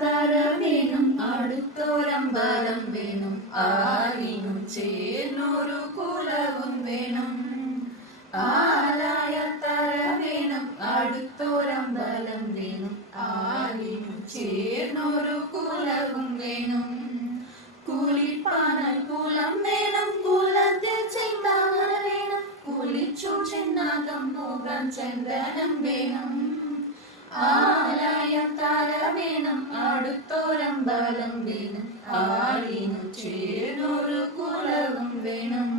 തര വേണം, അടുത്തൊരമ്പലം വേണം, ആരിനും ചേർന്നൊരു കുലവും വേണം. ആലായ തര വേണം, അടുത്തൊരമ്പലം വേണം, ആരിനും ചേർന്നൊരു കുലവും വേണം. കൂലിപ്പാനായി കുലം വേണം, കുലത്തിൽ ചെന്താമര വേണം, കുലിച്ചു ചെന്നാകം പോകാൻ ചന്ദനം വേണം. ആലായ തര വേണം, അടുത്തൊരമ്പലം വേണം, ആളിനു ചേർന്നൊരു കുലവും വേണം.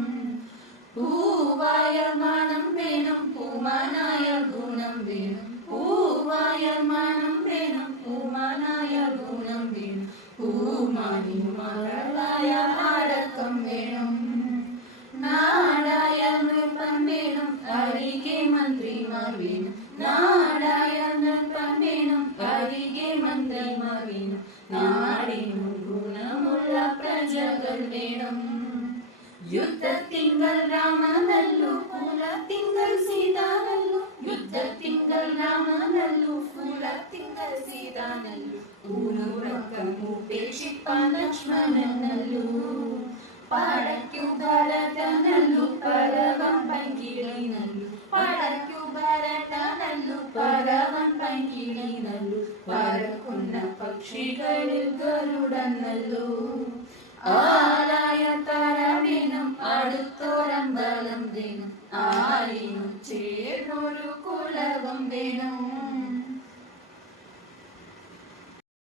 പൂവായ മണം വേണം, പൂമാനായ ഗുണം വേണം, പൂവായ മണം വേണം, പൂമാനായ ഗുണം വേണം, പൂമാനിനു മകളായ അടക്കം വേണം. നാടായ നൃത്തം വേണം, അരികെ മന്ത്രിമാർ വേണം, നാടായ നൃത്തം വേണം, അരികെ മന്ത്രിമാർ വേണം, നാടിനു ഗുണമുള്ള പ്രജകൾ വേണം. യുദ്ധത്തിങ്കൽ രാമനല്ലു, കുലത്തിങ്കൽ സീതാനല്ലു, യുദ്ധത്തിങ്കൽ രാമനല്ലു, കുലത്തിങ്കൽ സീതാനല്ലു, ഊരുറക്കം ഉപേക്ഷിപ്പാൻ ലക്ഷ്മണനല്ലു. പടയ്ക്കു ഭരതനല്ലു, പരവം പൈകിളി നല്ലു, പടയ്ക്കു ഭരതനല്ലു, പരവം പൈകിളി നല്ലു, പറക്കുന്ന പക്ഷികളിൽ ഗരുഡൻ നല്ലു.